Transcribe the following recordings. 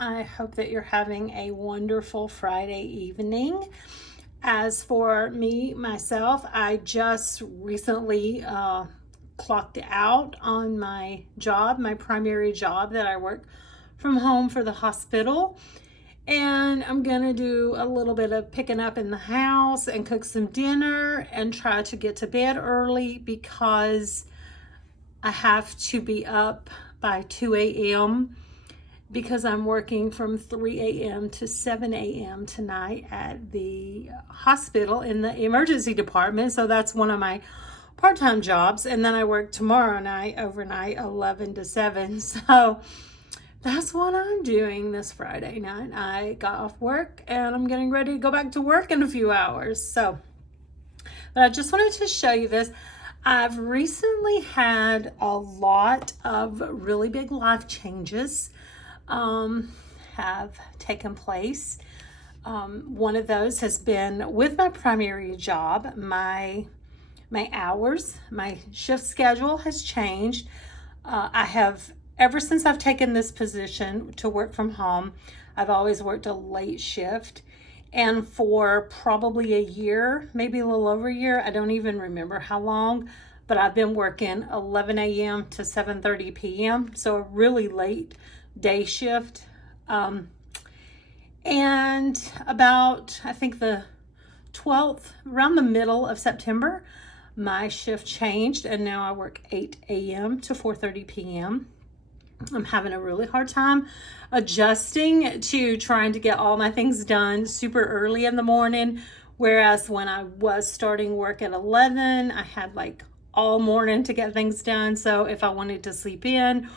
I hope that you're having a wonderful Friday evening. As for me, myself, I just recently clocked out on my job, my primary job that I work from home for the hospital. And I'm gonna do a little bit of picking up in the house and cook some dinner and try to get to bed early because I have to be up by 2 a.m. because I'm working from 3 a.m. to 7 a.m. tonight at the hospital in the emergency department. So that's one of my part-time jobs. And then I work tomorrow night, overnight, 11 to 7. So that's what I'm doing this Friday night. I got off work and I'm getting ready to go back to work in a few hours. But I just wanted to show you this. I've recently had a lot of really big life changes have taken place. One of those has been with my primary job. My hours, my shift schedule has changed. I have, ever since I've taken this position to work from home, I've always worked a late shift. And for probably a year, maybe a little over a year, I don't even remember how long, but I've been working 11 a.m. to 7:30 p.m. So a really late day shift. And about, I think the 12th, around the middle of September, my shift changed and now I work 8 a.m. to 4:30 p.m. I'm having a really hard time adjusting to trying to get all my things done super early in the morning. Whereas when I was starting work at 11, I had like all morning to get things done. So if I wanted to sleep in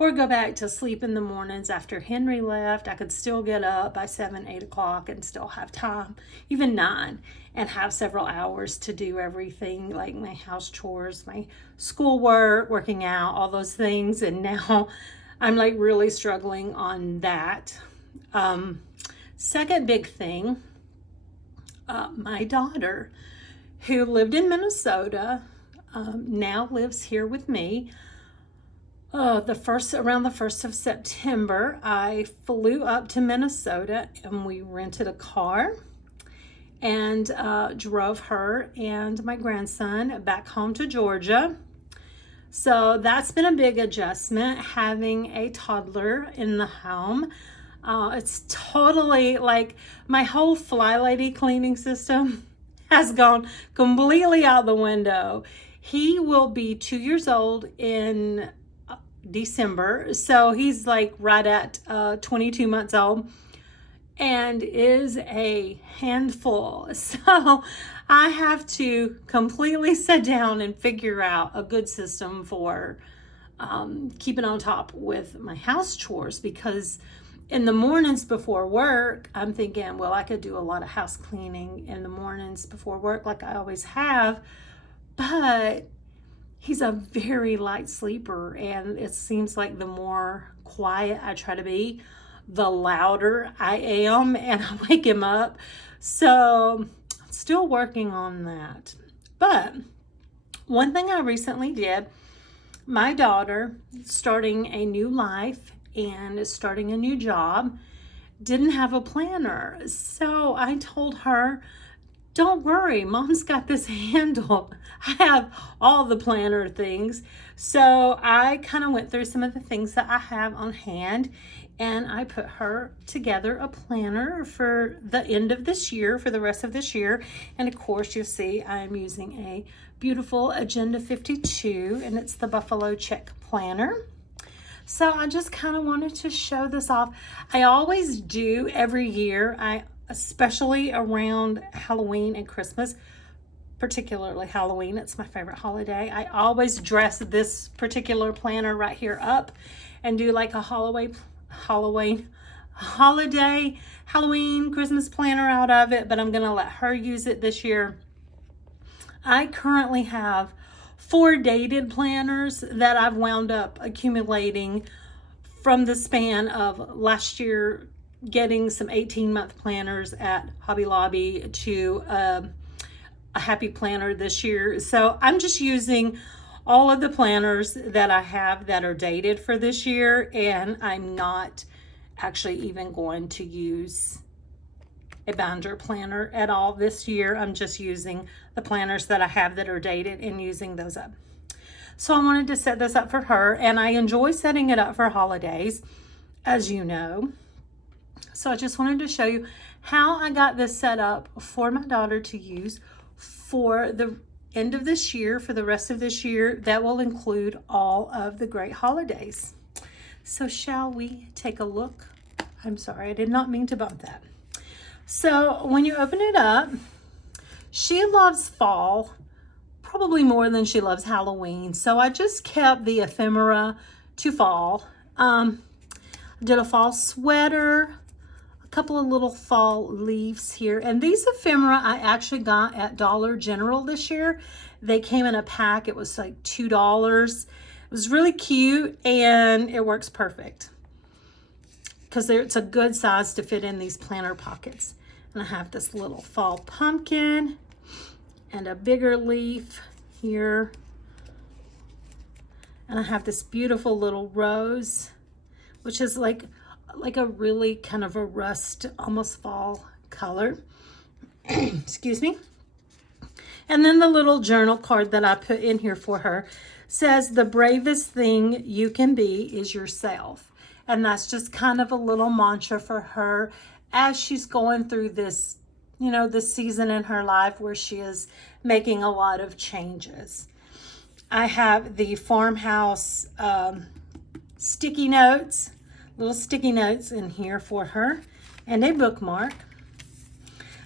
or go back to sleep in the mornings after Henry left, I could still get up by 7, 8 o'clock and still have time, even 9, and have several hours to do everything like my house chores, my schoolwork, working out, all those things. And now I'm like really struggling on that. Second big thing, my daughter, who lived in Minnesota, now lives here with me. Around the 1st of September, I flew up to Minnesota and we rented a car and drove her and my grandson back home to Georgia. So that's been a big adjustment, having a toddler in the home. It's totally like my whole Fly Lady cleaning system has gone completely out the window. He will be 2 years old in December, so he's like right at 22 months old and is a handful. So I have to completely sit down and figure out a good system for keeping on top with my house chores, because in the mornings before work, I'm thinking, well, I could do a lot of house cleaning in the mornings before work like I always have, but he's a very light sleeper, and it seems like the more quiet I try to be, the louder I am, and I wake him up. So still working on that. But one thing I recently did, my daughter starting a new life and starting a new job, didn't have a planner. So I told her, don't worry, Mom's got this handled. I have all the planner things. So I kind of went through some of the things that I have on hand, and I put her together a planner for the end of this year, for the rest of this year. And of course, you'll see I'm using a beautiful Agenda 52, and it's the Buffalo Check planner. So I just kind of wanted to show this off. I always do every year. Especially around Halloween and Christmas, particularly Halloween. It's my favorite holiday. I always dress this particular planner right here up and do like a Halloween, Christmas planner out of it, but I'm going to let her use it this year. I currently have 4 dated planners that I've wound up accumulating from the span of last year, getting some 18-month planners at Hobby Lobby to a happy planner this year. So I'm just using all of the planners that I have that are dated for this year, and I'm not actually even going to use a binder planner at all this year. I'm just using the planners that I have that are dated and using those up. So I wanted to set this up for her, and I enjoy setting it up for holidays, as you know. So I just wanted to show you how I got this set up for my daughter to use for the end of this year, for the rest of this year. That will include all of the great holidays. So shall we take a look? I'm sorry, I did not mean to bump that. So when you open it up, she loves fall probably more than she loves Halloween. So I just kept the ephemera to fall. I did a fall sweater, a couple of little fall leaves here. And these ephemera I actually got at Dollar General this year. They came in a pack. It was like $2. It was really cute and it works perfect because it's a good size to fit in these planner pockets. And I have this little fall pumpkin and a bigger leaf here. And I have this beautiful little rose, which is like a really kind of a rust, almost fall color. Excuse me. And then the little journal card that I put in here for her says, the bravest thing you can be is yourself. And that's just kind of a little mantra for her as she's going through this, you know, this season in her life where she is making a lot of changes. I have the farmhouse sticky notes, little sticky notes in here for her, and a bookmark.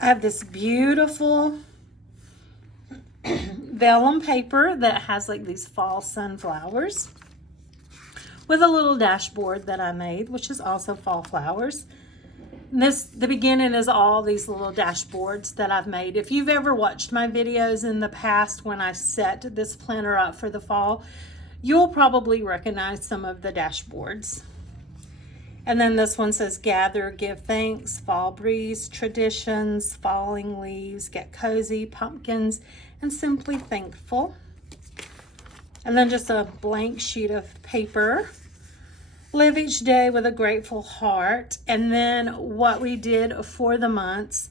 I have this beautiful vellum paper that has like these fall sunflowers with a little dashboard that I made, which is also fall flowers. The beginning is all these little dashboards that I've made. If you've ever watched my videos in the past when I set this planner up for the fall, you'll probably recognize some of the dashboards. And then this one says, gather, give thanks, fall breeze, traditions, falling leaves, get cozy, pumpkins, and simply thankful. And then just a blank sheet of paper. Live each day with a grateful heart. And then what we did for the months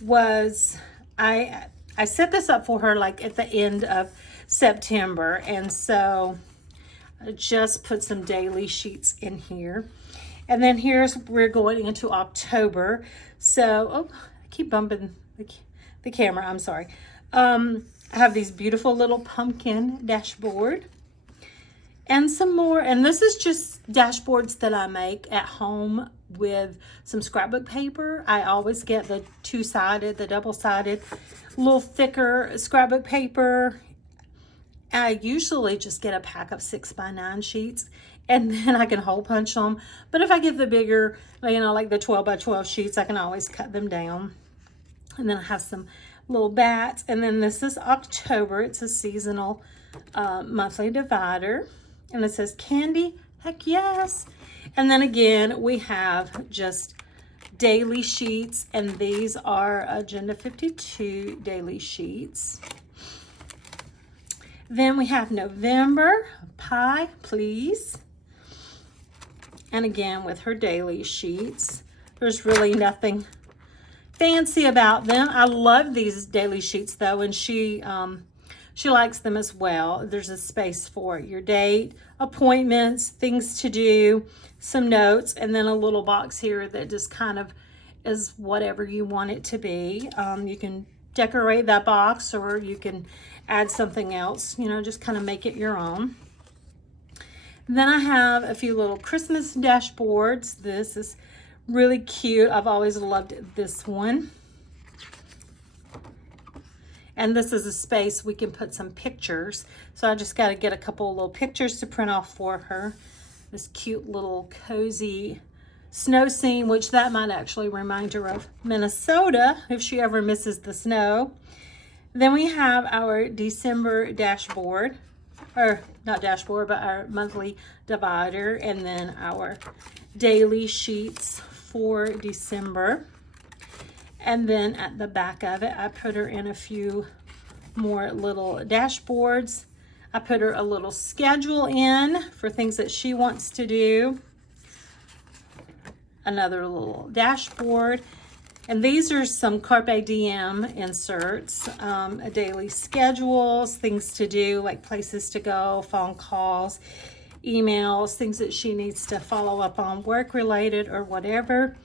was I set this up for her like at the end of September. And so I just put some daily sheets in here. And then we're going into October. So, oh, I keep bumping the camera, I'm sorry. I have these beautiful little pumpkin dashboard. And some more, and this is just dashboards that I make at home with some scrapbook paper. I always get the two-sided, the double-sided, little thicker scrapbook paper. I usually just get a pack of 6x9 sheets, and then I can hole punch them. But if I get the bigger, you know, like the 12x12 sheets, I can always cut them down. And then I have some little bats. And then this is October. It's a seasonal monthly divider. And it says candy, heck yes. And then again, we have just daily sheets, and these are Agenda 52 daily sheets. Then we have November, pie, please. And again, with her daily sheets, there's really nothing fancy about them. I love these daily sheets though, and she likes them as well. There's a space for your date, appointments, things to do, some notes, and then a little box here that just kind of is whatever you want it to be. You can decorate that box, or you can add something else, you know, just kind of make it your own. Then I have a few little Christmas dashboards. This is really cute. I've always loved this one. And this is a space we can put some pictures. So I just got to get a couple of little pictures to print off for her. This cute little cozy snow scene, which that might actually remind her of Minnesota if she ever misses the snow. Then we have our December dashboard, or not dashboard, but our monthly divider, and then our daily sheets for December. And then at the back of it, I put her in a few more little dashboards. I put her a little schedule in for things that she wants to do. another little dashboard. And these are some Carpe Diem inserts, daily schedules, things to do, like places to go, phone calls, emails, things that she needs to follow up on, work related or whatever.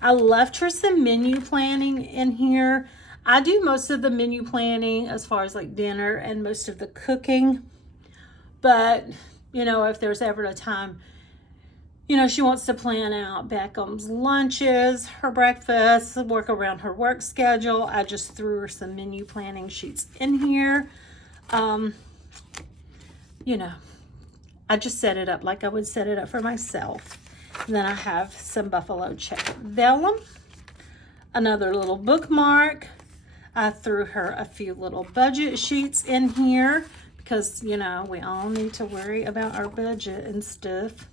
I left her some menu planning in here. I do most of the menu planning as far as like dinner and most of the cooking. But, you know, if there's ever a time, you know, she wants to plan out Beckham's lunches, her breakfast, work around her work schedule, I just threw her some menu planning sheets in here. You know, I just set it up like I would set it up for myself. And then I have some buffalo check vellum, another little bookmark. I threw her a few little budget sheets in here because, you know, we all need to worry about our budget and stuff.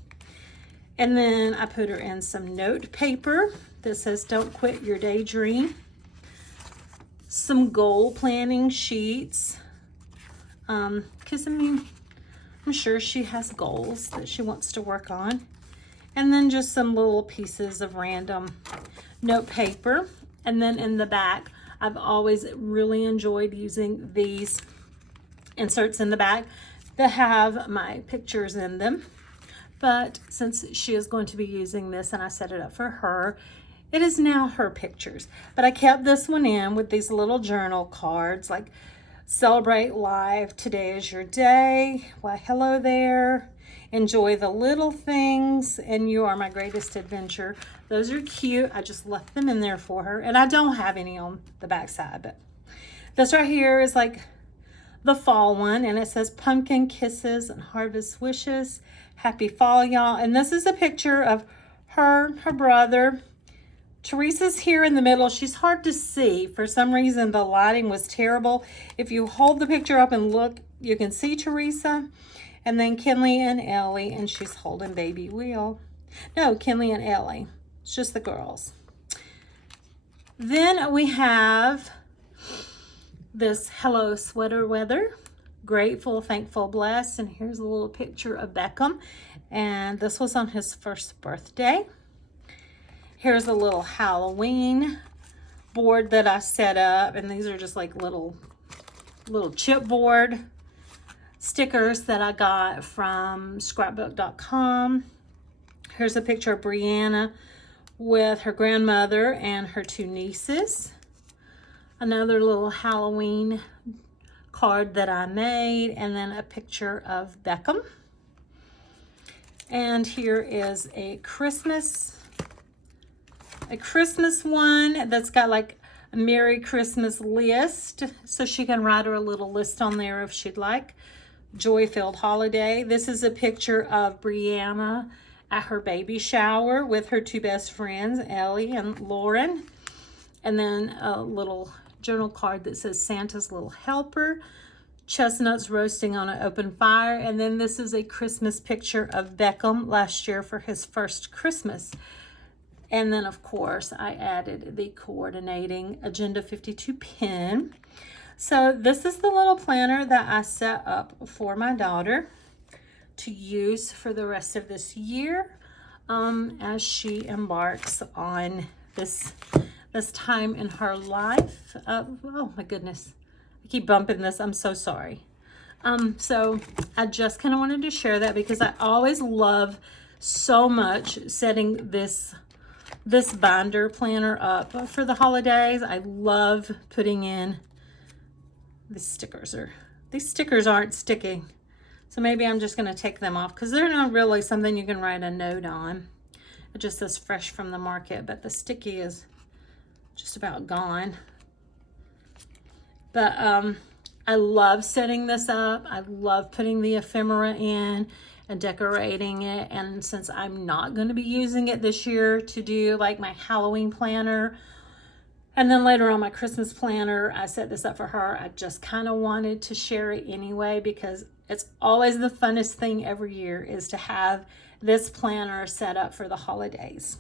And then I put her in some note paper that says, "Don't quit your daydream." Some goal planning sheets. Because, I mean, I'm sure she has goals that she wants to work on. And then just some little pieces of random note paper. And then in the back, I've always really enjoyed using these inserts in the back that have my pictures in them. But since she is going to be using this and I set it up for her, it is now her pictures. But I kept this one in with these little journal cards like, "Celebrate life, today is your day, why hello there, enjoy the little things, and you are my greatest adventure." Those are cute. I just left them in there for her. And I don't have any on the back side, but this right here is like the fall one, and it says, "Pumpkin kisses and harvest wishes. Happy fall, y'all." And this is a picture of her brother. Teresa's here in the middle. She's hard to see. For some reason, the lighting was terrible. If you hold the picture up and look, you can see Teresa. And then Kinley and Ellie, and she's holding baby Will. No, Kinley and Ellie. It's just the girls. Then we have this "Hello Sweater Weather. Grateful, thankful, blessed." And here's a little picture of Beckham. And this was on his first birthday. Here's a little Halloween board that I set up. And these are just like little chipboard stickers that I got from scrapbook.com. Here's a picture of Brianna with her grandmother and her two nieces. Another little Halloween card that I made, and then a picture of Beckham. And here is a Christmas one that's got like a Merry Christmas list, so she can write her a little list on there if she'd like. Joy-filled holiday. This is a picture of Brianna at her baby shower with her two best friends, Ellie and Lauren. And then a little journal card that says "Santa's Little Helper, chestnuts roasting on an open fire." And then this is a Christmas picture of Beckham last year for his first Christmas. And then, of course, I added the coordinating Agenda 52 pin. So this is the little planner that I set up for my daughter to use for the rest of this year as she embarks on this time in her life. Oh my goodness, I keep bumping this. I'm so sorry. So I just kind of wanted to share that because I always love so much setting this binder planner up for the holidays. I love putting in these stickers aren't sticking. So maybe I'm just going to take them off because they're not really something you can write a note on. It just says "fresh from the market," but the sticky is just about gone. But I love setting this up. I love putting the ephemera in and decorating it. And since I'm not going to be using it this year to do like my Halloween planner and then later on my Christmas planner, I set this up for her. I just kind of wanted to share it anyway because it's always the funnest thing every year is to have this planner set up for the holidays.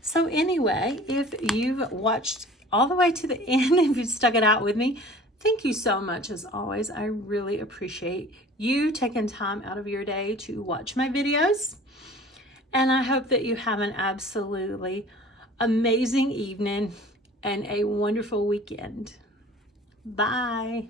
So anyway, if you've watched all the way to the end, if you've stuck it out with me, thank you so much as always. I really appreciate you taking time out of your day to watch my videos. And I hope that you have an absolutely amazing evening and a wonderful weekend. Bye.